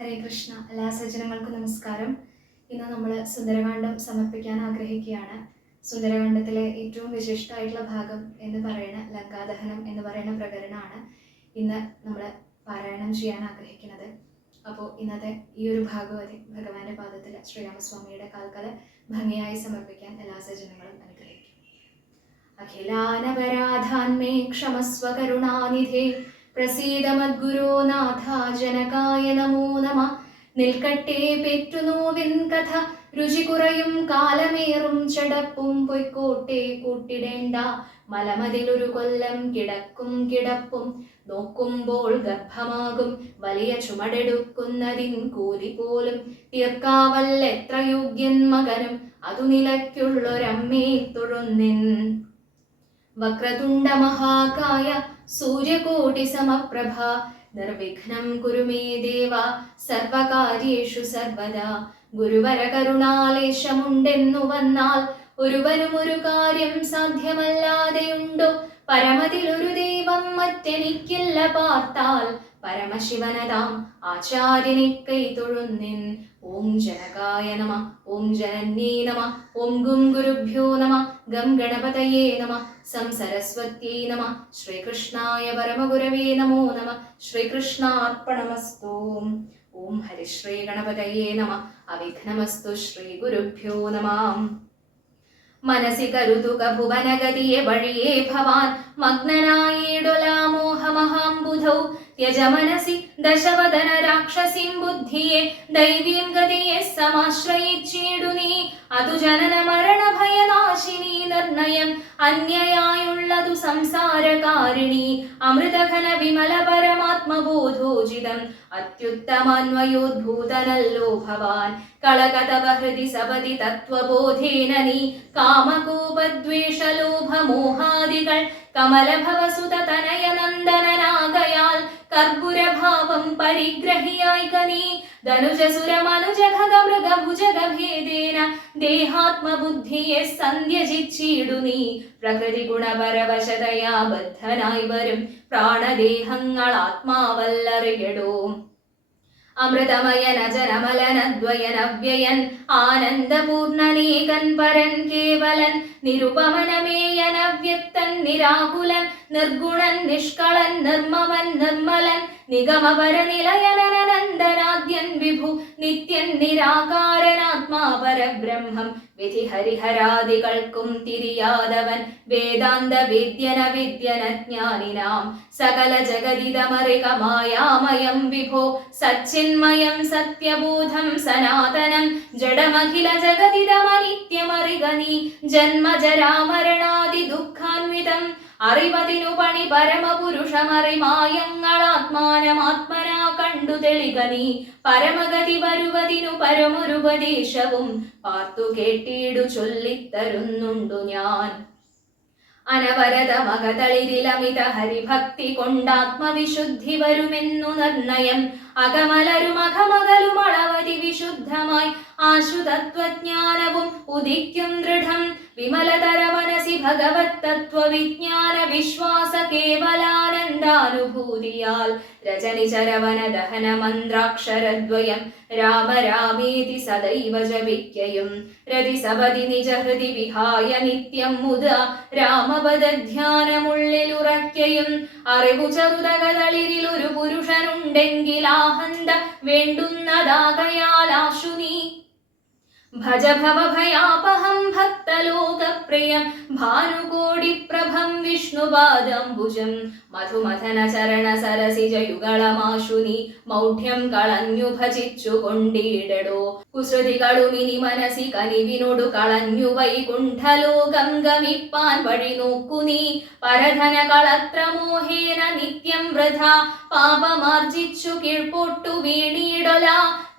ഹരേ കൃഷ്ണ. എല്ലാ സജ്ജനങ്ങൾക്കും നമസ്കാരം. ഇന്ന് നമ്മൾ സുന്ദരകാന്ഡം സമർപ്പിക്കാൻ ആഗ്രഹിക്കുകയാണ്. സുന്ദരകാന്ഡത്തിലെ ഏറ്റവും വിശിഷ്ടമായിട്ടുള്ള ഭാഗം എന്ന് പറയുന്ന ലങ്കാദഹനം എന്ന് പറയുന്ന പ്രകരണമാണ് ഇന്ന് നമ്മൾ പാരായണം ചെയ്യാൻ ആഗ്രഹിക്കുന്നത്. അപ്പോൾ ഇന്നത്തെ ഈ ഒരു ഭാഗവതി ഭഗവാന്റെ പാദത്തിൽ ശ്രീരാമസ്വാമിയുടെ കാൽക്കൽ ഭംഗിയായി സമർപ്പിക്കാൻ എല്ലാ സജ്ജനങ്ങളും അനുഗ്രഹിക്കും. അഖിലാനപരാധാന്മേ ക്ഷമസ്വ കരുണാനിധേ പ്രസീദ മദ്ഗുരോ നാഥ ജനകായ നമോ നമ. നിൽക്കട്ടെ പെറ്റുനോവിൻ കഥ രുചി കുറയും കാലമേറും ചടപ്പും പൊയ്ക്കോട്ടെ കൂട്ടിടേണ്ട മലമതിലൊരു കൊല്ലം കിടക്കും കിടപ്പും നോക്കുമ്പോൾ ഗർഭമാകും വലിയ ചുമടെടുക്കുന്നതിൻ കൂലി പോലും തീർക്കാവൽ എത്ര യോഗ്യൻ മകനും അതു നിലയ്ക്കുള്ളൊരമ്മേ തൊഴുന്നിൻ. വക്രതുണ്ട മഹാകായ സൂര്യകോടി സമപ്രഭ നിർവിഘ്നം കുരു മേ ദേവ സർവകാര്യേഷു സർവദാ. ഗുരുവര കരുണാലേശമുണ്ടെന്നു വന്നാൽ ഒരുവനും ഒരു കാര്യം സാധ്യമല്ലാതെയുണ്ടോ? പരമതിലൊരു ദൈവം മറ്റെനിക്കില്ല പാർത്താൽ പരമശിവനതാം ആചാര്യനെ കൈ തൊഴുന്നിൻ. ഓം ജനകായ നമ, ഓം ജനന്യേ നമ, ഓം ഗും ഗുരുഭ്യോ നമ, ഗം ഗണപതയേ നമ, സം സരസ്വത്യേ നമ, ശ്രീകൃഷ്ണായ പരമഗുരവേ നമോ നമ. ശ്രീകൃഷ്ണാർപ്പണമസ്തു. ഓം ഹരിശ്രീ ഗണപതയേ നമ. അവിഘ്നമസ്തു. ശ്രീ ഗുരുഭ്യോ നമ. മനസി കരുതുക ഭുവനഗതിയെ വഴിയേ ഭവാൻ മഗ്നനായിടുലാമോഹമഹാംബുധൗ. ത്യജമനസി ദശവദന രാക്ഷസിം ബുദ്ധിയെ ദൈവീം ഗതിയെ സമാശ്രയിച്ചിടു നീ. അതു ജനന മരണ ഭയനാശിനി നിർണയം അന്യയായുള്ളതു സംസാരകാരിണി. അമൃതഘന വിമല പരമാത്മബോധോചിതം അത്യുത്തമാന്വയോദ്ഭൂതനല്ലോ ഭവാൻ. കളകതവ ഹൃദി സപതി തത്വബോധേന നീ കാമകോപദ്വേഷലോഭമോഹാദികൾ കമലഭവസുത തനയനന്ദനാകയാൽ കർപ്പുരഭാവം പരിഗ്രഹിയായി കനീ. ധനുജസുര മനുജ ഖഗ മൃഗ ഭുജഗഭേദേന ദേഹാത്മബുദ്ധിയെ സന്ധ്യജിച്ചിടു നീ. പ്രകൃതി ഗുണപരവശതയാ ബദ്ധനായി വരും പ്രാണദേഹങ്ങൾ ആത്മാവല്ലറിയടോ. അമൃതമയൻ അജനമലൻ അദ്വയൻ അവ്യയൻ ആനന്ദപൂർണനേകൻ പരൻ കേവലൻ നിരുപമനമേയൻ അവ്യക്തൻ നിരാകുലൻ നിർഗുണൻ നിഷ്കളൻ നിർമ്മമൻ നിർമ്മലൻ നിഗമപരനിലയനനന്ദനാദ്യൻ വിഭു നിത്യൻ നിരാകാരനാത്മാപരബ്രഹ്മം. വിധി ഹരിഹരാദികൾക്കും തിരിയാതവൻ വേദാന്ത വേദ്യന വിദ്യനജ്ഞാനിനാം. സകല ജഗതിതമറികമായാമയം വിഭോ സച്ചിന്മയം സത്യബോധം സനാതനം. ജഡമഖില ജഗതിതമനിത്യമറിക നീ ജന്മജരാമരണാദി ദുഃഖാന്വിതം. അറിവതിനു പണി പരമപുരുഷമറിമായങ്ങളാത്മാനമാത്മനാ കണ്ടു തെളിക നീ. പരമഗതി വരുവതിനു പരമൊരുപദേശവും പാർത്തു കേട്ടിടു ചൊല്ലിത്തരുന്നുണ്ടു ഞാൻ. അനവരതമകതളിരിലമിത ഹരിഭക്തി കൊണ്ടാത്മവിശുദ്ധി വരുമെന്നു നിർണയം. അകമലരുമകമകലും അളവതി വിശുദ്ധമായി ആശുതത്വജ്ഞാനവും ഉദിക്കും ദൃഢം. വിമലതര മനസി ഭഗവത് തത്വവിജ്ഞാന വിശ്വാസ കേവലാനന്ദാനുഭൂതിയാൽ രജനിചരവന ദഹന മന്ത്രാക്ഷരദ്വയം രാമ രാമേതി സദൈവ ജപിക്കയും. രതി സപതി നിജ ഹൃദി വിഹായ നിത്യം മുത രാമപദധ്യാനമുള്ളിലുറയ്ക്കയും. അറിവു ചെറുതകതളിരിൽ ഒരു പുരുഷനുണ്ടെങ്കിൽ ആഹന്ത വേണ്ടുന്നതാകയാലാശു നീ. ഭജ ഭവഭയാപഹം ഭക്തലോകപ്രിയം ഭാനുകോടിപ്രഭം വിഷ്ണുപാദംബുജം. മധുമഥന ചരണ സരസിജയുഗളമാശു നീ മൗഢ്യം കളഞ്ഞു ഭജിച്ചു കൊണ്ടിടടോ. കുസൃതികളുമിനി മനസി കനിവിനോടു കളഞ്ഞു വൈകുണ്ഠലോകം ഗമിപ്പാൻ വഴി നോക്കു നീ. പരധന കളത്രമോഹേന നിത്യം വൃഥ പാപമാർജിച്ചു കീഴ്പോട്ടു വീണിടൊല.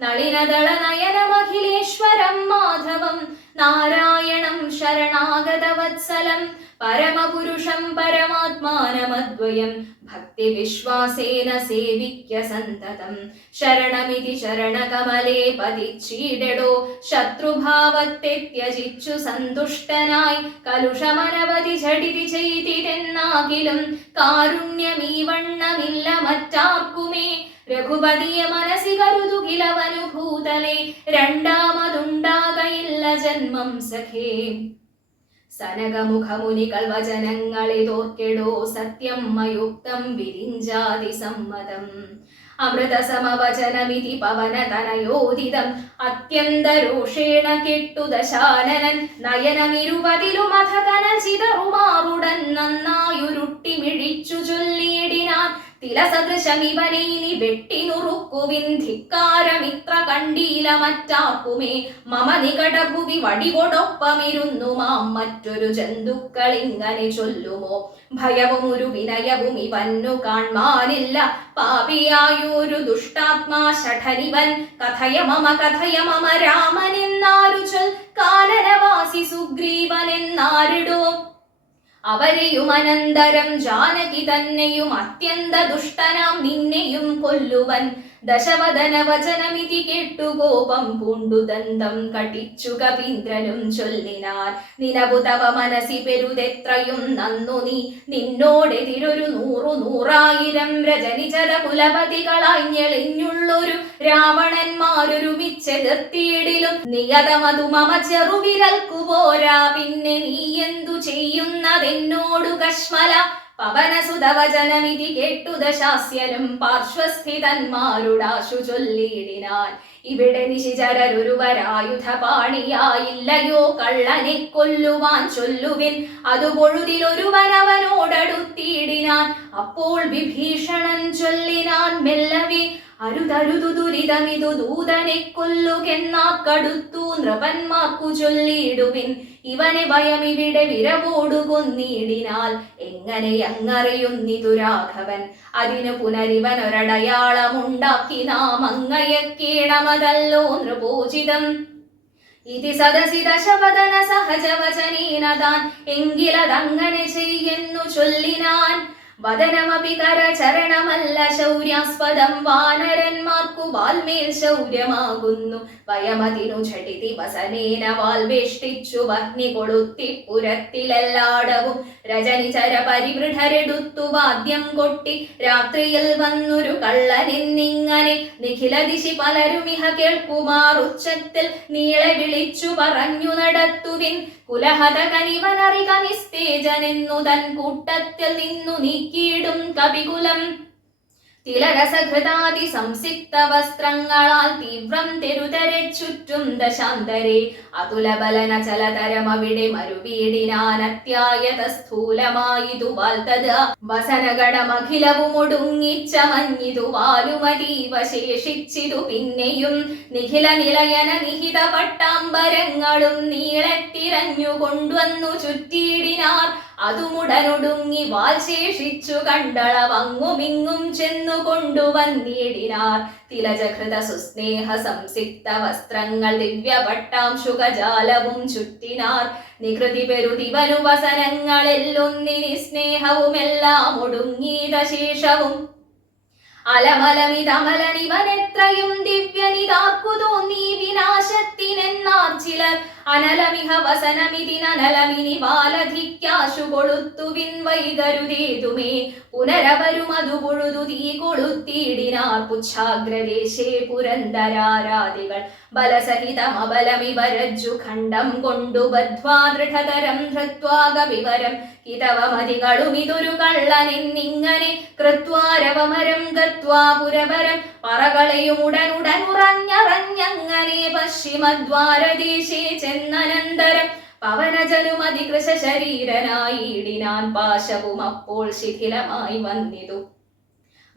നളിനദള നയനമഖിലേശ്വരം മാധവം നാരായണം ശരണാഗതവത്സലം. പരമപുരുഷം പരമാത്മാനമദ്വയം ഭക്തി വിശ്വാസേന സേവിക്യ സന്തതം. ശരണമിതി ശരണകമലേ പതിച്ചിടടോ. ശത്രുഭാവത്തെ ത്യജിച്ചു സന്തുഷ്ടനായി കലുഷമനവധി ഝടിതി ചെയ്തിരെന്നാകിലും കാരുണ്യമീ വണ്ണമില്ല മറ്റാർക്കുമേ. രഘുപതിയെ മനസ്സി കരുതുകിലവനുഭൂതലെ രണ്ടാമതുണ്ടാകയില്ല ജന്മം സഖേ. സനകമുഖമുനികൾ വചനങ്ങളെ തോർക്കെടോ സത്യം മയുക്തം വിരിഞ്ചാതി സമ്മതം. അമൃതസമവചനമിതി പവനതനയോദിതം അത്യന്തരോഷേണ കെട്ടു ദശാനനൻ നയനമിരുപതിലുമഥ കനചിതറുമാറുടൻ നന്നായുരുട്ടി മിഴിച്ചു ചൊല്ലിയിടിനാൻ. തിലസദൃശമിവനൈനി വെട്ടി നുറുക്കുവിൻ ധിക്കാരമിത്ര കണ്ടീല മറ്റാക്കുമേ. മമ നികടഭുവി വടികൊടൊപ്പമിരുന്നു മാം മറ്റൊരു ജന്തുക്കളിങ്ങനെ ചൊല്ലുമോ. ഭയവും ഒരു വിനയവും ഇവന്നു കാൺമാനില്ല പാപിയായൊരു ദുഷ്ടാത്മാ ഷഠരിവൻ. കഥയ മമ രാമനെന്നാരു ചൊൽ കാനനവാസി സുഗ്രീവനെന്നാരിടോ. അവരെയും അനന്തരം ജാനകി തന്നെയും അത്യന്ത ദുഷ്ടനാം നിന്നെയും കൊല്ലുവൻ. ദശവദന വചനമിതി കേട്ടു കോപം പൂണ്ടു ദന്തം കടിച്ചു കപീന്ദ്രനും ചൊല്ലിനാൻ. നിനവു തവ മനസി പെരുതെത്രയും നന്നു നീ നിന്നോടെതിരൊരു 100,000 രജനിചര കുലപതികളായി ഞെളിഞ്ഞുള്ളൊരു രാവണന്മാരൊരുമിച്ചെതിർത്തിയിടിലും നിയതമതു മമ ചെറുവിരൽക്കു പോരാ. പിന്നെ നീ എന്തു ചെയ്യുന്നതെന്നോടു കശ്മല. പവനസുതവചനമിതി കേട്ടു ദശാസ്യനും പാർശ്വസ്ഥിതന്മാരുടാശു ചൊല്ലിയിടിനാൻ. ഇവിടെ നിശിചരൊരുവരായുധപാണിയായില്ലയോ കള്ളനെ കൊല്ലുവാൻ ചൊല്ലുവിൻ. അതു പൊഴുതിലൊരുവനവനോടടുത്തിയിടിനാൻ. അപ്പോൾ വിഭീഷണൻ ചൊല്ലിനാൻ മെല്ലവേ അരുതരുതു ദുരിതമിതു ദൂതനെ കൊല്ലുകെന്നാക്കടുത്തു നൃപന്മാർക്കു ചൊല്ലിയിടുവിൻ. ഇവനെ ഭയമിവിടെ വിരവോടു കൊന്നിടിനാൽ എങ്ങനെ അങ്ങറിയുന്നിതു രാഘവൻ. അതിനു പുനരിവനൊരടയാളമുണ്ടാക്കി നാം അങ്ങയക്കേണമതല്ലോ നൃപോചിതം. ഇതി സദസി ദശവദന സഹജവചനേന താൻ എങ്കിലതങ്ങനെ ചെയ്യുന്നു ചൊല്ലിനാൻ. വദനമപി കരചരണമല്ല ശൗര്യാസ്പദം വാനരന്മാർക്കു വാൽമേൽ ശൗര്യമാകുന്നു. വയമതിനു ഝടിതി വസനേന വാൽവേഷ്ടിച്ചു വഹ്നി കൊളുത്തി പുരത്തിലെല്ലാടവും. രജനിചര പരിവൃഢരെടുത്തു വാദ്യം കൊട്ടി രാത്രിയിൽ വന്നൊരു കള്ളനെന്നിങ്ങനെ നിഖില ദിശി പലരുമിഹ കേൾക്കുമാർ ഉച്ചത്തിൽ നീളെ വിളിച്ചു പറഞ്ഞു നടത്തുവിൻ. കുലഹത കനിവനറിക നിസ്തേജനെന്നു തൻ കൂട്ടത്തിൽ നിന്നു നീക്കിയിടും കപികുലം. തിലരസഘൃതാതി സംസിക്ത വസ്ത്രങ്ങളാൽ തീവ്രം തെരുതരെ ചുറ്റും ദശാന്തരെ. അതുലബലന ചലതരമവിടെ മരുവീടിനാൻ അത്യായത സ്ഥൂലമായിതു വാൽത്തത്. വസനഗടമഖിലവുമൊടുങ്ങിച്ചമഞ്ഞിതു വാലുമതീവ ശേഷിച്ചിതു പിന്നെയും. നിഖില നിലയന നിഹിത പട്ടാംബരങ്ങളും നീളത്തിരഞ്ഞു കൊണ്ടുവന്നു ചുറ്റിയിടിനാർ. അതുമുടനൊടുങ്ങി വാൽ ശേഷിച്ചു കണ്ടളവങ്ങുമിങ്ങും ചെന്നു കൊണ്ടുവന്നിടിനാർ. തിലജഘൃത സുസ്നേഹ സംസിക്ത വസ്ത്രങ്ങൾ ദിവ്യപട്ടാംശുകജാലവും ചുറ്റിനാർ. നികൃതി പെരുതിവനു വസനങ്ങളെല്ലൊന്നിനി സ്നേഹവുമെല്ലാം ഒടുങ്ങീതശേഷവും. അലമലമിതമലനിവനെത്രയും ദിവ്യനിതാക്കു തോന്നി വിനാശത്തിനെന്നാർ ചിലർ. അനലമിഹ വസനമിതിനലമിനി വാലധിക്കാശു കൊളുത്തുവിൻ വൈകരുതേതുമേ. പുനരവരും അതു പൊഴുതു തീ കൊളുത്തിയിടിനാർ. പുച്ഛാഗ്രദേശേ പുരന്തരാരാദികൾ ബലസഹിതമബലമിവരജ്ജു ഖണ്ഡം കൊണ്ടു ബദ്ധ്വാ ദൃഢതരം ധൃത്വാഗവിവരം. ഇതവമതികളുമിതൊരു കള്ളനെന്നിങ്ങനെ കൃത്വാരവമരം ഗത്വാ പുരവരം. പറകളയുമുടനുടനുറഞ്ഞറഞ്ഞങ്ങനെ പശ്ചിമദ്വാരദേശേ ചെന്നനന്തരം. പവനജനുമതികൃശ ശരീരനായിടിനാൻ. പാശവും അപ്പോൾ ശിഥിലമായി വന്നിതു.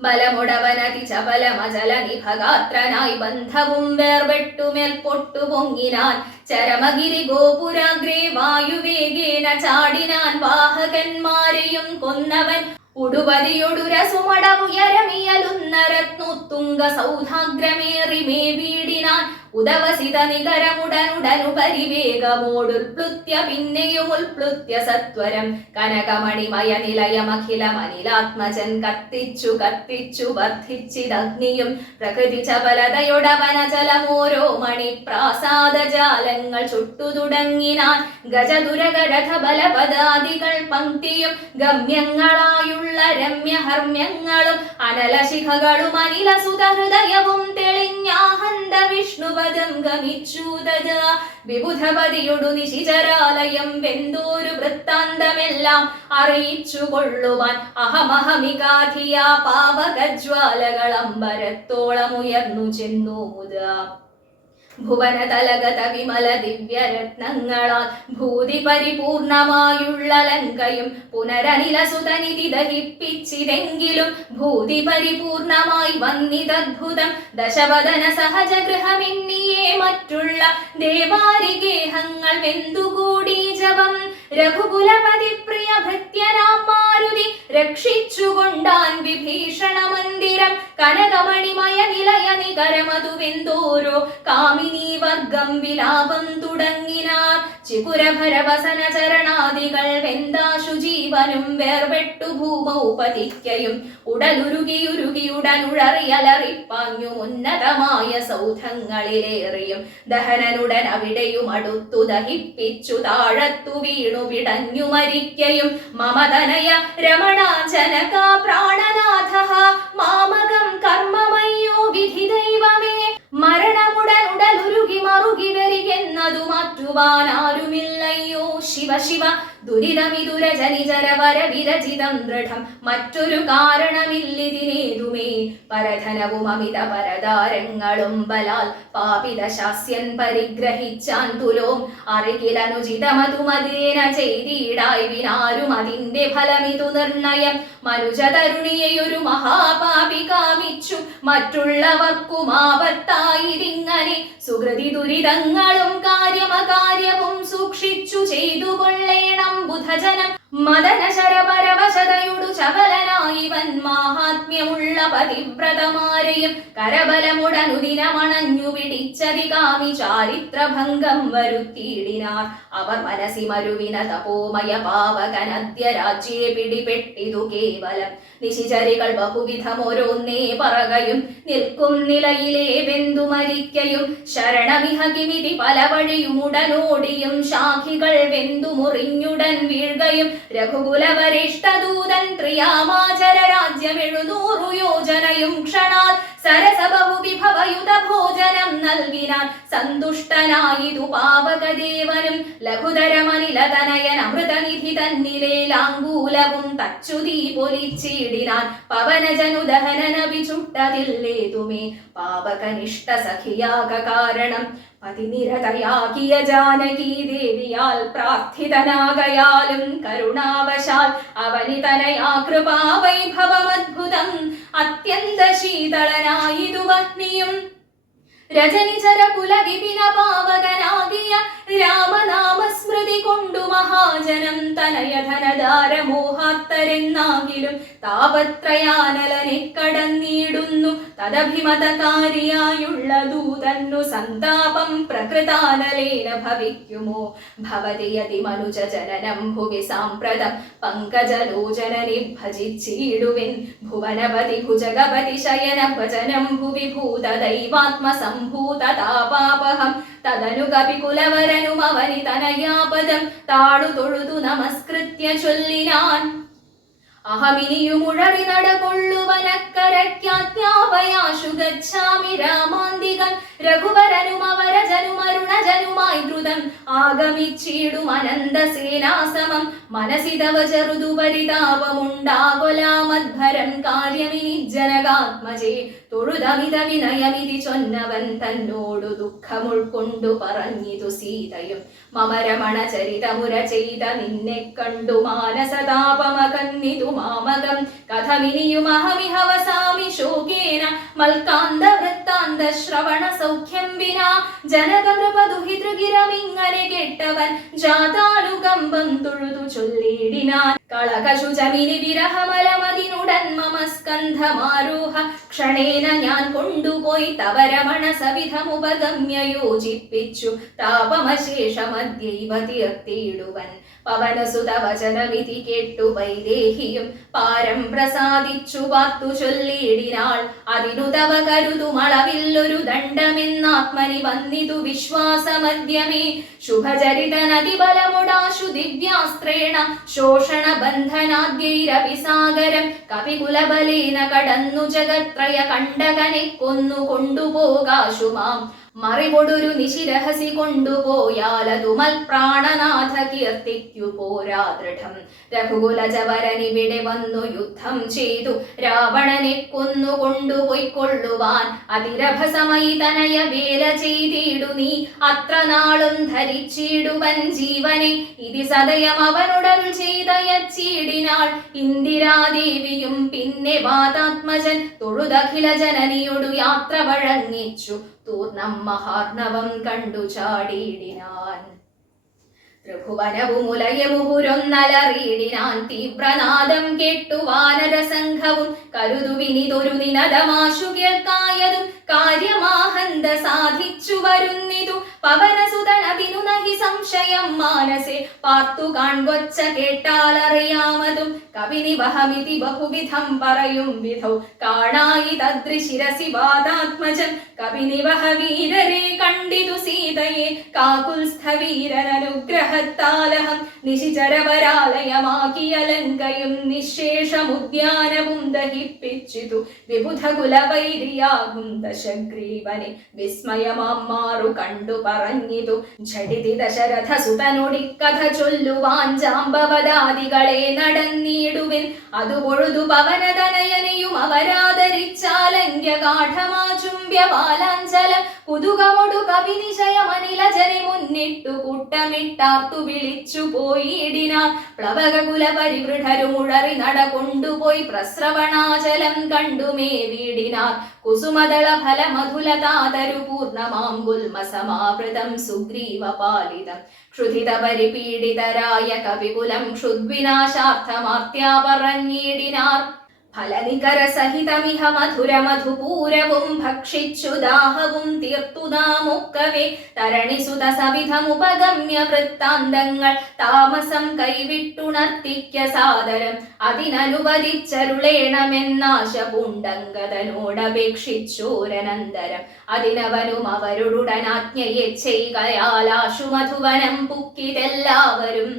ബലമുടവനതി ചപലമചല നിഭഗാത്രനായി ബന്ധവും വേർവെട്ടുമേൽ പൊട്ടു പൊങ്ങിനാൻ. ചരമഗിരി ഗോപുരാഗ്രേ വായുവേഗേന ചാടിനാൻ. വാഹകന്മാരെയും കൊന്നവൻ ഉടുപതിയൊടുരസുമടവുയരമിയലുന്നരത്നുത്തുംഗ സൗധാഗ്രമേറി മേവീടിനാൻ. ഉദവസിത നികരമുടനുടനു പരിവേഗമോടുൽപ്ലുത്യ പിന്നെയും ഉൽപ്ലുത്യ സത്വരം കനകമണിമയ നിലയമഖിലമനിലാത്മജൻ കത്തിച്ചു കത്തിച്ചു വർദ്ധിച്ചിതഗ്നിയും പ്രകൃതി ചപലതയൊടവനജലമോരോ മണിപ്രാസാദജാലങ്ങൾ ചുട്ടു തുടങ്ങിനാൻ ഗജദുരകരഥ ബലപദാദികൾ പങ്ക്തിയും ഗമ്യങ്ങളായുള്ള രമ്യഹർമ്യങ്ങളും അനലശിഖകളും അനിലസുതഹൃദയവും തെളിഞ്ഞാഹന്ത വിഷ്ണുപദം ഗമിച്ചൂതജ വിബുധപതിയൊടു നിശിചരാലയം വെന്തോരു വൃത്താന്തമെല്ലാം അറിയിച്ചു കൊള്ളുവാൻ അഹമഹമികാധിയ പാവകജ്വാലകളമ്പരത്തോളമുയർന്നു ചെന്നു മുത ഭുവനതലഗത വിമല ദിവ്യരത്നങ്ങളാൽ ഭൂതി പരിപൂർണമായുള്ള ലങ്കയും പുനരനിലസുതനിധി ദഹിപ്പിച്ചിതെങ്കിലും ഭൂതി പരിപൂർണമായി വന്നിതദ്ഭുതം ദശവദന സഹജഗൃഹമെന്നിയേ മറ്റുള്ള ദേവാരിഗേഹങ്ങൾ വെന്തുകൂടി ജപം രഘുകുലപതി പ്രിയ ഭൃത്യനാം മാരുതി രക്ഷിച്ചുകൊണ്ടാൻ വിഭീഷണ മന്ദിരം കനകമണിമയ നിലയ നികരമതു വെന്തോരോ കാമിനി വർഗം വിലാപം തുടങ്ങിനാർ ചിപുരഭരവസന ചരണാദികൾ വെന്താശു ജീവനും വേർപെട്ടു ഭൂമൗ പതിക്കയും ഉടലുരുകിയുരുകി ഉടനുഴറിയലറിപ്പാഞ്ഞു ഉന്നതമായ സൗധങ്ങളിലേറിയും ദഹനനുടൻ അവിടെയും അടുത്തു ദഹിപ്പിച്ചു താഴത്തു വീണു പിടഞ്ഞു മരിക്കയും മമതനയ രമണാജനക പ്രാണനാഥ മാമകം കർമ്മമയ്യോ വിധി ദൈവമേ മരണമുടനുടലുരുകി മറുകി വരികെന്നതു മാറ്റുവാനാരുമില്ലയ്യോ ശിവ ശിവ ദുരിതമിതുരജനിജരവര വിരചിതം ദൃഢം മറ്റൊരു കാരണമില്ലിതിനേതുമേ പരധനവും അമിത പരദാരങ്ങളും ബലാൽ പാപിത ശാസ്യൻ പരിഗ്രഹിച്ചാൻ തുലോം അറികിലനുചിതമതുമതേന ചെയ്തിടായി വിനാരും അതിന്റെ ഫലമിതു നിർണയം മനുജതരുണിയെയൊരു മഹാപാപി കാമിച്ചു മറ്റുള്ളവർക്കും ആപത്തായിരിങ്ങനെ സുഹൃതി ദുരിതങ്ങളും കാര്യമകാര്യവും സൂക്ഷിച്ചു ചെയ്തു കൊള്ളേണം ബുധജനം മദന ശരപരവശതയുടു ചപലനായിവൻ മാഹാത്മ്യമുള്ള പതിവ്രതമാരെയും കരബലമുടനുദിനമണഞ്ഞു പിടിച്ചതികാമി ചാരിത്രഭംഗം വരുത്തിയിടിനാർ അവർ മനസി മരുവിന തപോമയ പാവകനദ്യ രാജ്യേ പിടിപെട്ടിതു കേവലം നിശിചരികൾ ബഹുവിധമോരോന്നേ പറകയും നിൽക്കും നിലയിലെ വെന്തു മരിക്കയും ശരണമിഹ കിമിതി പല വഴിയുമുടനോടിയും ശാഖികൾ വെന്തു മുറിഞ്ഞുടൻ വീഴ്കയും രഘുകുലവരിഷ്ടദൂതൻ ത്രിയാമാചര രാജ്യമെഴുന്നൂറു യോജനയും ക്ഷണാൽ സരസബഹു വിഭവയുത ഭോജനം നൽകിനാൻ സന്തുഷ്ടനായിതു പാവകദേവനും ലഘുതരമനിലതനയൻ അമൃതനിധി തന്നിലെ ലാങ്കൂലവും തച്ചുതീ പൊലിച്ചിടിനാൻ പവനജനുദഹനനവി ചുട്ടതില്ലേതുമേ പാവകനിഷ്ഠ സഖിയാക കാരണം പതിനിരതയാകിയ ജാനകീ ദേവിയാൽ പ്രാർത്ഥിതനാകയാലും കരുണാവശാൽ അവനിതനയാ കൃപാവൈഭവമദ്ഭുതം അത്യന്ത ശീതളനായിതു വഹ്നിയും രജനിചര കുല വിപിന പാവകനാകിയ രാമനാമസ്മൃതി കൊണ്ടു മഹാജനം തനയധനധാരമോഹാത്തരെന്നാകിലും താപത്രയാനലനെ കടന്നിടുന്നു തദഭിമതകാരിയായുള്ള ദൂതന്നു സന്താപം പ്രകൃതാനലേന ഭവിക്കുമോ ഭവതി യതി മനുജ ജനനം ഭുവി സാമ്പ്രതം പങ്കജലോചനനെ ഭജിച്ചിടുവിൻ ഭുവനപതി ഭുജഗപതി ശയന ഭജനം ഭുവി ഭൂത ദൈവാത്മസംഭൂത താപാപഹം തദനു കപികുലവരനും അവനി തനയാപദം താടു തൊഴുതു നമസ്കൃത്യ ചൊല്ലിനാൻ അഹമിനിയുമുഴറി നടകൊള്ളുവനക്കരയ്ക്കാജ്ഞാപയാശു ഗച്ഛാമി രാമാന്തികം രഘുവരനുമവരജനുമരുണജനുമായി ദ്രുതം ആഗമിച്ചിടും അനന്തസേനാസമം മനസി തവ ചെറുതു പരിതാപമുണ്ടാകൊലാമദ്ഭരം കാര്യമിനി ജനകാത്മജേ തൊഴുതമിത വിനയമിതി ചൊന്നവൻ തന്നോടു ദുഃഖമുൾക്കൊണ്ടു പറഞ്ഞിതു സീതയും മമരമണ ചരിതമുര ചെയ്ത നിന്നെ കണ്ടു മാനസതാപമകന്നിതു മാമകം കഥമിനിയുമഹമിഹ വസാമി ശോകേന മൽക്കാന്ത വൃത്താന്ത ശ്രവണ സൗഖ്യം വിനാ ജനകനൃപദുഹിതൃഗിരമിങ്ങനെ കേട്ടവൻ ജാതാനുകമ്പം തൊഴുതു ചൊല്ലിടിനാൻ കളകശുചമിനി വിരഹമലമതിനുട തന്നുടൻ മമ സ്കന്ധമാരോഹ ക്ഷണേന ഞാൻ കൊണ്ടുപോയി തവ രമണ സവിധമുപഗമ്യ യോജിപ്പിച്ചു താപമശേഷമദ്യൈവ തീർത്തിയിടുവൻ. പവനസുത വചനമിതി കേട്ടു വൈദേഹിയും പാരം പ്രസാദിച്ചു വാർത്തു ചൊല്ലിയിടിനാൾ. അതിനു തവ കരുതുമളവില്ലൊരു ദണ്ഡമെന്നാത്മനി വന്നിതു വിശ്വാസമദ്യമേ. ശുഭചരിതനതിബലമുടാശു ദിവ്യാസ്ത്രേണ ശോഷണ ബന്ധനാദ്യൈരപി സാഗരം കപികുലബലേന കടന്നു ജഗത്രയ കണ്ടകനെ കൊന്നു കൊണ്ടുപോകാശു മാം. മറിവൊടൊരു നിശിരഹസി കൊണ്ടുപോയാലതുമൽ പ്രാണനാഥ കീർത്തിക്കു പോരാ ദൃഢം. രഘുകുലജവരനിവിടെ വന്നു യുദ്ധം ചെയ്തു രാവണനെ കൊന്നു കൊണ്ടുപോയിക്കൊള്ളുവാൻ. അതിരഭസമയി തനയ വേല ചെയ്തിടു നീ അത്ര നാളും ധരിച്ചിടുവൻ ജീവനെ. ഇതി സദയം അവനുടരുൾ ചെയ്തയച്ചിടിനാൾ ഇന്ദിരാദേവിയും. പിന്നെ വാതാത്മജൻ തൊഴുതഖില ജനനിയൊടു യാത്ര വഴങ്ങിച്ചു തൂർണം മഹാർണവം കണ്ടു ചാടിയിടിനാൻ. ത്രിഭുവനവുമുലയമുഹുരൊന്നലറിയിടിനാൻ. തീവ്രനാദം കേട്ടു വാനരസംഘവും കരുതുവിനിതൊരു നിനദമാശു കേൾക്കായതും കാര്യമാഹന്ത സാധിച്ചു വരുന്നിതു. പവനസുതനതിനു നഹി സംശയം മാനസേ പാർത്തു കാൺകൊച്ച കേട്ടാലറിയാമതും. കവിനിവഹമിതി ബഹുവിധം പറയും വിധൗ കാണായി തദ്രിശിരസി വാതാത്മജം. കവിനിവഹ വീരരെ കണ്ടിതു സീതയെ കാകുൽസ്ഥവീരനനുഗ്രഹത്താലഹം. നിശിചരവരാലയമാക്കിയ ലങ്കയും നിശേഷമുദ്യാനവും ദഹിപ്പിച്ചിതു. വിബുധ കുലവൈരിയാകും ദശഗ്രീവനെ വിസ്മയമാറു കണ്ടു പറഞ്ഞിതു. ഝടിതി ദശരഥ സുതനൊടിക്കഥ ചൊല്ലുവാൻ ജാമ്പവദാദികളെ നടന്നിടുവിൻ. അതു പൊഴുതു പവനതനയനെയും അവരാദരിച്ചാലങ്ക്യ ഗാഠമാചുംബ്യവാലാഞ്ചലം. കുതുകമൊടു കവിനിശയമനിലജനെ മുന്നിട്ടു കൂട്ടമിട്ടാർത്തു വിളിച്ചു പോയിടിനാർ. പ്ലവക കുലപരിവൃഢരുമുഴറി നട കൊണ്ടുപോയി പ്രസ്രവണാചലം കണ്ടുമേ വീടിനാർ. കുസുമദള ഫല മധുലതാതരു പൂർണ്ണമാം ഗുൽമസമാവൃതം സുഗ്രീവപാലിതം. ക്ഷുധിത പരിപീഡിതരായ കവികുലം ക്ഷുദ്വിനാശാർത്ഥമാർത്യാ പറഞ്ഞിടിനാർ. ഫലനികര സഹിതമിഹ മധുര മധുപൂരവും ഭക്ഷിച്ചു ദാഹവും തീർത്തു നാമൊക്കവേ. തരണിസുത സവിധമുപഗമ്യ വൃത്താന്തങ്ങൾ താമസം കൈവിട്ടുണർത്തിക്ക സാദരം. അതിനനുവദിച്ചരുളേണമെന്നാശ പൂണ്ടങ്കതനോടപേക്ഷിച്ചോരനന്തരം. അതിനവനും അവരുടനാജ്ഞയെ ചെയ്കയാലാശു മധുവനം പുക്കിതെല്ലാവരും.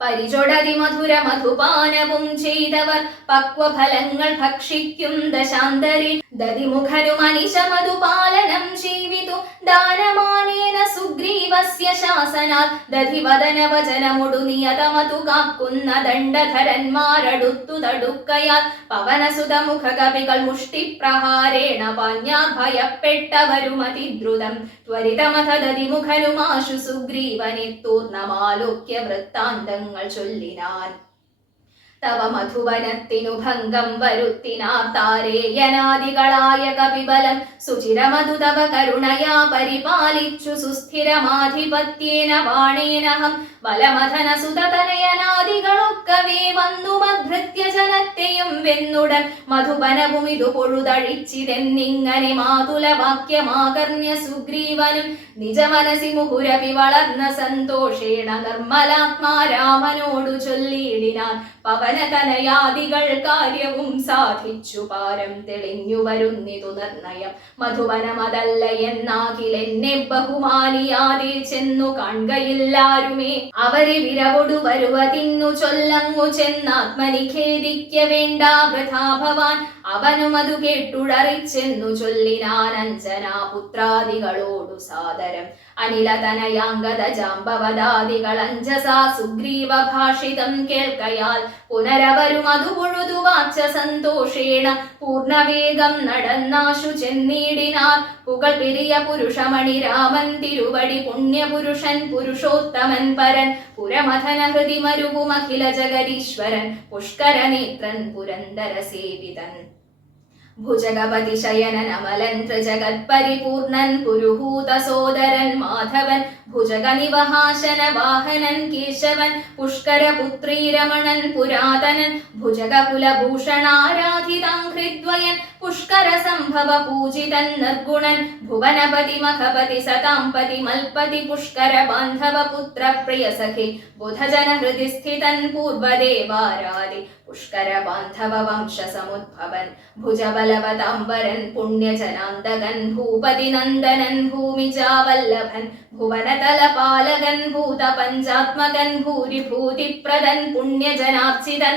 പരിചൊടതി മധുര മധുപാനവും ചെയ്തവർ പക്വഫലങ്ങൾ ഭക്ഷിക്കും ദശാന്തരെ. ദതിമുഖനും അനിശ മധുപാലനം ജീവിതു ദാനമാനേന സുഗ്രീവസ്യ ശാസനാൽ. ദധിവദന വചനമൊടു നിയതമതു കാക്കുന്ന ദണ്ഡധരന്മാരടുത്തു തടുക്കയാൽ. പവനസുത മുഖ കവികൾ മുഷ്ടിപ്രഹാരേണ പാഞ്ഞാർ ഭയപ്പെട്ടവരുമതിദ്രുതം. ത്വരിതമഥ ദതിമുഖനുമാശു സുഗ്രീവനെ തൂർണമാലോക്യ വൃത്താന്തങ്ങൾ ചൊല്ലിനാൻ. തവ മധുവനത്തിനു ഭംഗം വരുത്തിനാർ താരേയനാദികളായ കപിബലം. സുചിരമധു തവ കരുണയാ പരിപാലിച്ചു സുസ്ഥിരമാധിപത്യേന ബാണേനഹം. വലമഥന സുതതനയനാദികളൊക്കവേ വന്നു മദ്ഭൃത്യ ജനത്തെയും വെന്നുടൻ. മധുവനവും ഇതു പൊഴുതഴിച്ചിതെന്നിങ്ങനെ മാതുലവാക്യമാകർണ്യ സുഗ്രീവനും. നിജമനസി മുഹുരപി വളർന്ന സന്തോഷേണ നിർമ്മലാത്മാ രാമനോടു ചൊല്ലിയിടിനാൻ. പവനതനയാദികൾ കാര്യവും സാധിച്ചു പാരം തെളിഞ്ഞു വരുന്നിതു നിർണയം. മധുവനമതല്ല എന്നാകിലെന്നെ ബഹുമാനിയാതെ ചെന്നു കാൺകയില്ലാരുമേ. അവരെ വിരവൊടു വരുവതിന്നു ചൊല്ലങ്ങു ചെന്നാത്മനി ഖേദിക്ക വേണ്ട വൃഥാ ഭവാൻ. അവനും അതു കേട്ടുടറിച്ചെന്നു ചൊല്ലിനാൻ അഞ്ജനാപുത്രാദികളോടു സാദരം. അനിലതനയാംഗത ജാമ്പവദാദികൾ അഞ്ജസാ സുഗ്രീവ ഭാഷിതം കേൾക്കയാൽ. പുനരവരും അതു പൊഴുതു വാച്ച സന്തോഷേണ പൂർണ്ണവേഗം നടന്നാശു ചെന്നിടിനാർ. പുകൾ പെരിയ പുരുഷമണി രാമൻ തിരുവടി പുണ്യപുരുഷൻ പുരുഷോത്തമൻ പരൻ. പുരമഥന ഹൃതി മരുകുമഖില ജഗദീശ്വരൻ പുഷ്കരനേത്രൻ പുരന്തര സേവിതൻ. ഭുജഗപതി ശയനൻ അമലൻ ത്രിജഗത് പരിപൂർണൻ പുരുഹൂത സോദരൻ മാധവൻ ഭുജഗ നിവഹാശന വാഹനൻ കേശവൻ പുഷ്കര പുത്രീ രമണൻ പുരാതനൻ ഭുജഗ കുലഭൂഷണാരാധിതാംഘ്രിദ്വയൻ പുഷ്കര സംഭവ പൂജിതൻ നിർഗുണൻ ഭുവനപതി മഖപതി സതാംപതി മൽപതി പുഷ്കര ബാന്ധവ പുത്ര പ്രിയ സഖി ബുധജന ഹൃദി സ്ഥിതൻ പൂർവദേവാരാദി പുഷ്കര ബാന്ധവ വംശ സമുദ്ഭവൻ ഭുജബലവതാംബരൻ പുണ്യജനാന്തകൻ ഭൂപതി നന്ദനൻ ഭൂമിജാവല്ലഭൻ ഭുവനതലപാലകൻ ഭൂത പഞ്ചാത്മകൻ ഭൂരിഭൂതിപ്രദൻ പുണ്യജനാർച്ചിതൻ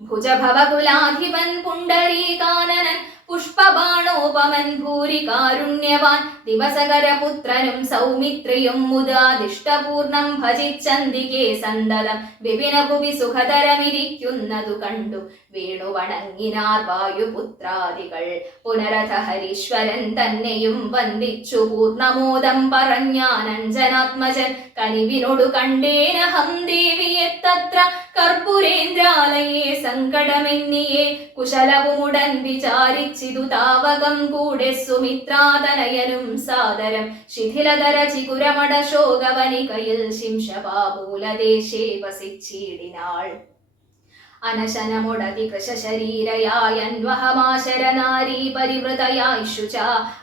ഭുജഭവകുലാധിപൻ പുണ്ടരീകാനനൻ പുഷ്പബാണോപമൻ ഭൂരി കാരുണ്യവാൻ ദിവസകരപുത്രനും സൗമിത്രിയും മുദാദിഷ്ടപൂർണം ഭജിച്ചന്തികേ സന്തതം വിപിനഭുവി സുഖതരമിരിക്കുന്നതു കണ്ടു വീണു വണങ്ങിനാർ വായുപുത്രാദികൾ പുനരഥ ഹരീശ്വരൻ തന്നെയും വന്ദിച്ചു പൂർണമോദം പറഞ്ഞാനഞ്ജനാത്മജൻ കനിവിനോടു കണ്ടേനഹം ദേവിയെ തത്ര കർപ്പുരേന്ദ്രാലയെ സങ്കടമെന്നിയെ കുശലവുമുടൻ വിചാരിച്ചിതു താവകം കൂടെ സുമിത്രാതനയനും സാദരം ശിഥിലതര ചികുരമട ശോകവനികയിൽ ശിംശപാമൂലദേശേ വസിച്ചിടിനാൾ അനശനമൊടതി കൃശശരീരയായന്വഹമാശരനാരീ പരിവൃതയായി ശുച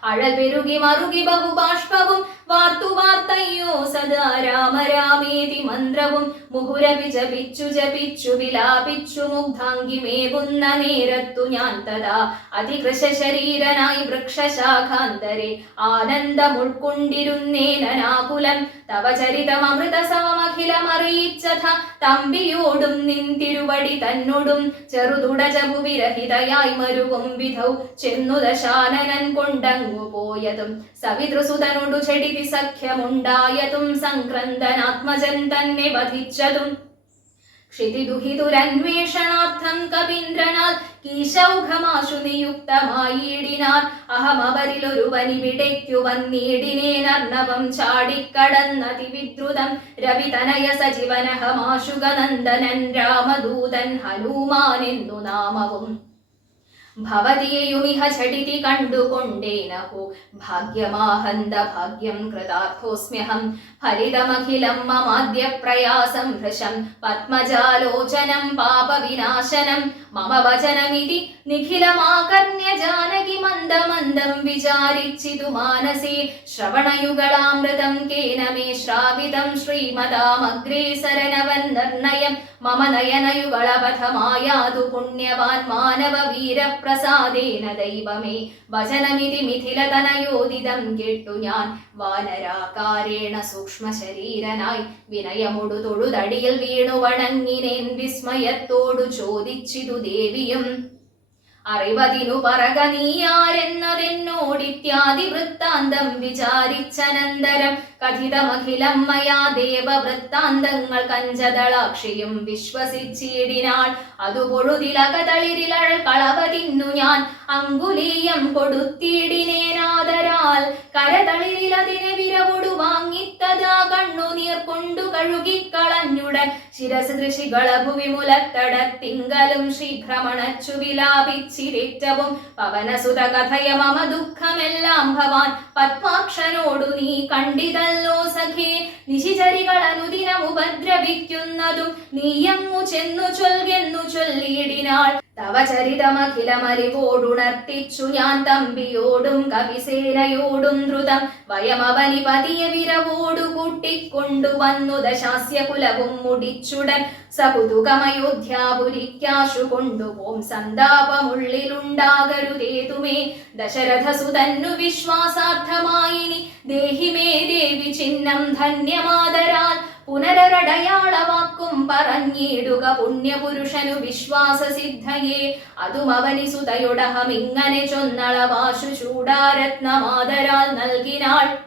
അഴൽ പെരുകി മറുകി ബഹുബാഷ്പവും വാർത്തയ്യോ സദാ രാമ രാമേതി മന്ത്രവും മുഹുരപി ജപിച്ചു ജപിച്ചു വിലാപിച്ചു മുഗ്ധാംഗിമേവുന്ന നേരത്തു ഞാൻ തഥാ അതികൃശശരീരനായി വൃക്ഷശാഖാന്തരെ ആനന്ദമുൾക്കൊണ്ടിരുന്നേനാകുലം തവ ചരിതമൃതസമഖിലമറിയിച്ചഥ തമ്പിയോടും നിൻ തിരുവടി തന്നോടും ചെറുതുടജപു വിരഹിതയായി മരുവും വിധൗ ചെന്നു ദശാനനൻ കൊണ്ടങ്ങു പോയതും സവിതൃസുതനോടു ചെടിതി സഖ്യമുണ്ടായതും സംക്രന്ദനാത്മജൻ തന്നെ വധിച്ചതും ക്ഷിതിദുഹിതുരന്വേഷണാർത്ഥം കവീന്ദ്രനാൽ കീശൗഘമാശു നിയുക്തമായിടിനാർ അഹമവരിലൊരുവനിവിടേക്കു വന്നിടിനേനർണവം ചാടിക്കടന്നതിവിദ്രുതം രവിതനയ സജീവനഹമാശുഗനന്ദനൻ രാമദൂതൻ ഹനുമാനെന്നു നാമവും ഭവതിയെയുമിഹ ഝടിതി കണ്ടുകൊണ്ടേനഹോ ഭാഗ്യമാഹന്ത ഭാഗ്യം കൃതാർത്ഥോസ്മ്യഹം ഫലിതമഖിലം മമാദ്യ പ്രയാസം ഭൃശം പത്മജാലോചനം പാപവിനാശനം മമ വചനമിതി നിഖിലമാകർണ്യ ജാനകി മന്ദമന്ദം വിചാരിച്ചിതു മാനസേ ശ്രവണയുഗളാമൃതം കേന മേ ശ്രാവിതം ശ്രീമതാമഗ്രേസരനവൻ നിർണയം മമ നയനയുഗളപഥമായാതു പുണ്യവാൻ മാനവ വീരപ്രസാദേന ദൈവമേ വചനമിതി മിഥിലതനയോദിതം കേട്ടു ഞാൻ വാനരാകാരേണ സൂക്ഷ്മശരീരനായി വിനയമൊടു തൊഴുതടിയിൽ വീണു വണങ്ങിനേൻ വിസ്മയത്തോടു ചോദിച്ചിതു ദേവിയും അറിവതിനു പറക നീയാരെന്നതെന്നോടിത്യാദി വൃത്താന്തം വിചാരിച്ചനന്തരം കഥിതമഖിലം മയാ ദേവവൃത്താന്തങ്ങൾ കഞ്ചതളാക്ഷിയും വിശ്വസിച്ചിടിനാൾ അതു പൊഴുതിലകതളിരിലൾ കളവതിന്നു ഞാൻ അങ്കുലീയം കൊടുത്തിടിനേനാദരാൽ കരതളിരിലതിനെ വിരവൊടു വാങ്ങിത്തതാ കണ്ണുനീർ കൊണ്ടു കഴുകിക്കളഞ്ഞുടൻ ശിരസ് ഋഷികളഭുവി മുലത്തടത്തിങ്കലും ശീഘ്രമണച്ചു വിലാപിച്ചിരേറ്റവും പവനസുത കഥയ മമ ദുഃഖമെല്ലാം ഭവാൻ പത്മാക്ഷനോടു നീ കണ്ടിതല്ലോ സഖേ നിശിചരികൾ അനുദിനം ഉപദ്രവിക്കുന്നതും നീയങ്ങു ചെന്നു ചൊൽകെന്നു ചൊല്ലിയിടിനാൾ തവ ചരിതമഖിലമറിവോടുണർത്തിച്ചു ഞാൻ തമ്പിയോടും കവിസേനയോടും ദ്രുതം വയമവനി പതിയ വിരവോടു കൂട്ടിക്കൊണ്ടുവന്നു ദശാസ്യ കുലവും മുടിച്ചുടൻ സകുതുകമയോധ്യാപുരിക്കാശു കൊണ്ടുപോം സന്താപമുള്ളിലുണ്ടാകരുതേതുമേ ദശരഥസുതന്നു വിശ്വാസാർത്ഥമായിനി ദേഹിമേ ദേവി ചിഹ്നം ധന്യമാതരാൽ പുനരടയാളവാക്കും പറഞ്ഞിടുക പുണ്യപുരുഷനു വിശ്വാസസിദ്ധയെ അതുമവനി സുതയുടഹമിങ്ങനെ ചൊന്നളവാശു ചൂടാരത്നമാതരാൽ നൽകിനാൾ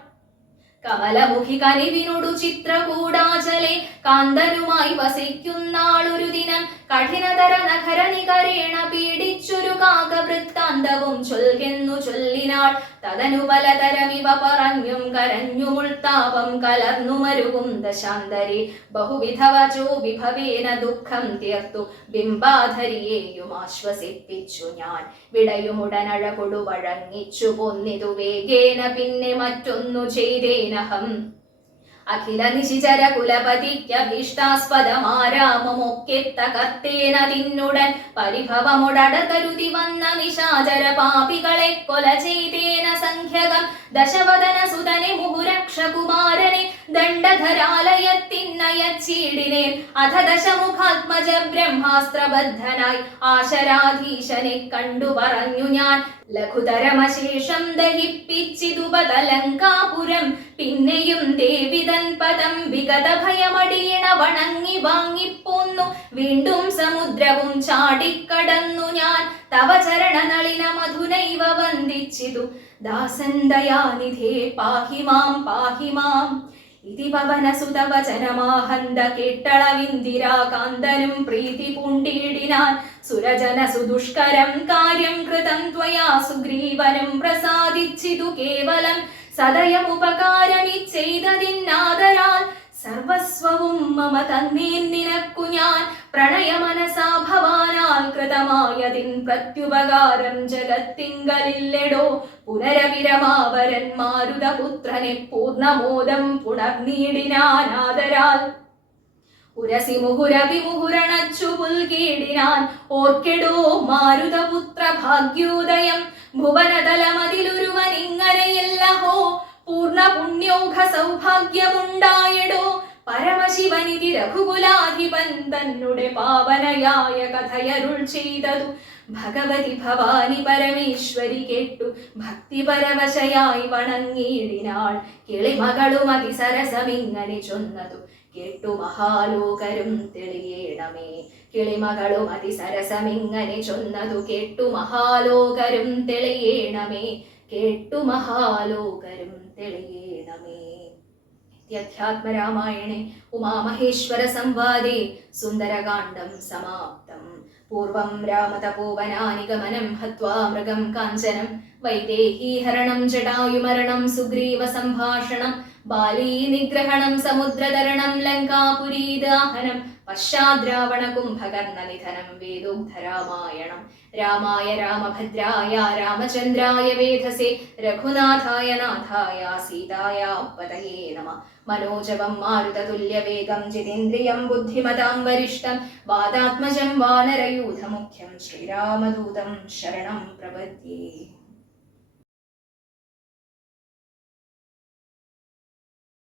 കമലമുഖി കനിവിനോടു ചിത്രകൂടാചലെ കാന്തനുമായി വസിക്കുന്നാളൊരു ദിനം കഠിനതര നഖര നികരേണ പീഡിച്ചൊരു കാകവൃത്താന്തവും ചൊൽകെന്നു ചൊല്ലിനാൾ. തതനു പലതരമിവ പറഞ്ഞും കരഞ്ഞുമുൾത്താപം കലർന്നു മരുവും ദശാന്തരെ. ബഹുവിധവചോ വിഭവേന ദുഃഖം തീർത്തു ബിംബാധരിയെയും ആശ്വസിപ്പിച്ചു ഞാൻ. വിടയുമുടനഴകൊടു വഴങ്ങിച്ചു പൊന്നിതു വേഗേന പിന്നെ മറ്റൊന്നു ചെയ്തേനഹം. അഖില നിശിചര കുലപതിക്കഭീഷ്ടാസ്പദമാരാമമൊക്കെ തകർത്തേന തിന്നുടൻ പരിഭവമൊടകരുതി വന്ന നിശാചര പാപികളെ കൊല ചെയ്തേന സംഖ്യകം. ദശവദന സുതനെ മുഹുരക്ഷകുമാരനെ ദണ്ഡധരാലയത്തിന്നയച്ചീടിനേൻ. അധ ദശമുഖാത്മജ ബ്രഹ്മാസ്ത്രബദ്ധനായി ആശരാധീശനെ കണ്ടു പറഞ്ഞു ഞാൻ. ലഘുതരമശേഷം ദഹിപ്പിച്ചിതുപതലങ്കാപുരം. പിന്നെയും ദേവിതൻ പദം വിഗത ഭയമടിയണ വണങ്ങി വാങ്ങിപ്പോന്നു. വീണ്ടും സമുദ്രവും ചാടിക്കടന്നു ഞാൻ. തവ ചരണനളിന മധുനൈവ വന്ദിച്ചിതു. ദാസൻ ദയാനിധേ പാഹി മാം പാഹി മാം. ഇതി പവനസുത വചനമാഹന്ത കേട്ടളവിന്ദിരാകാന്തനും പ്രീതി പൂണ്ടിടിനാൻ. സുരജന സുദുഷ്കരം കാര്യം കൃതം ത്വയാ സുഗ്രീവനും പ്രസാദിച്ചിതു കേവലം. സദയമുപകാരമിച്ചെയ്തതിന്നാദരാൽ സർവസ്വവും മമ തന്നേൻ നിനക്കു ഞാൻ. പ്രണയമനസാ ഭവാനാൽ കൃതമായതിൻ പ്രത്യുപകാരം ജഗത്തിങ്കലില്ലെടോ. പുനരവിരമാവരൻ മാരുതപുത്രനെ പൂർണ്ണമോദം പുണർനീടിനാനാദരാൽ. ഉരസി മുഹുരവിമുഹുരണച്ചു പുൽകീടിനാൻ. ഓർക്കെടോ മാരുതപുത്ര ഭാഗ്യോദയം. ഭുവനതലമതിലൊരുവനിങ്ങനെയല്ലഹോ പൂർണ്ണ പുണ്യോഘ സൗഭാഗ്യമുണ്ടായടോ. പരമശിവനിധി രഘുകുലാധിപൻ തന്നെ പാവനയായ കഥയരുൾ ചെയ്തതു. ഭഗവതി ഭവാനി പരമേശ്വരി കേട്ടു ഭക്തിപരവശയായി വണങ്ങിയിടിനാൾ. കിളിമകളും അതിസരസമിങ്ങനെ ചൊന്നതു കേട്ടു മഹാലോകരും തെളിയേണമേ. കിളിമകളും അതിസരസമിങ്ങനെ ചൊന്നതു കേട്ടു മഹാലോകരും തെളിയേണമേ. കേട്ടു മഹാലോകരും തെളിയേണമേ. അധ്യാത്മരാമായണേ ഉമാമഹേശ്വര സംവാദേ സുന്ദരകാണ്ഡം സമാപ്തം. പൂർവം രാമതപോവനാനിഗമനം ഹത്വാ മൃഗം കാഞ്ചനം. വൈദേഹീഹരണം ജടായുമരണം സുഗ്രീവ സംഭാഷണം. ബാലീ നിഗ്രഹണം സമുദ്രതരണം ലങ്കാപുരീദാഹനം. പശ്ചാദ്രാവണ കുംഭകർണ നിധനം വേദോക്തരാമായണം. രാമായ രാമഭദ്രായ രാമചന്ദ്രായ വേധസേ രഘുനാഥായ നാഥായ സീതായ പതയേ നമഃ. മനോജവം മാരുതതുല്യവേഗം ജിതേന്ദ്രിയം ബുദ്ധിമതാം വരിഷ്ഠം. വാതാത്മജം വാനരയൂഥമുഖ്യം ശ്രീരാമദൂതം ശരണം പ്രപദ്യേ.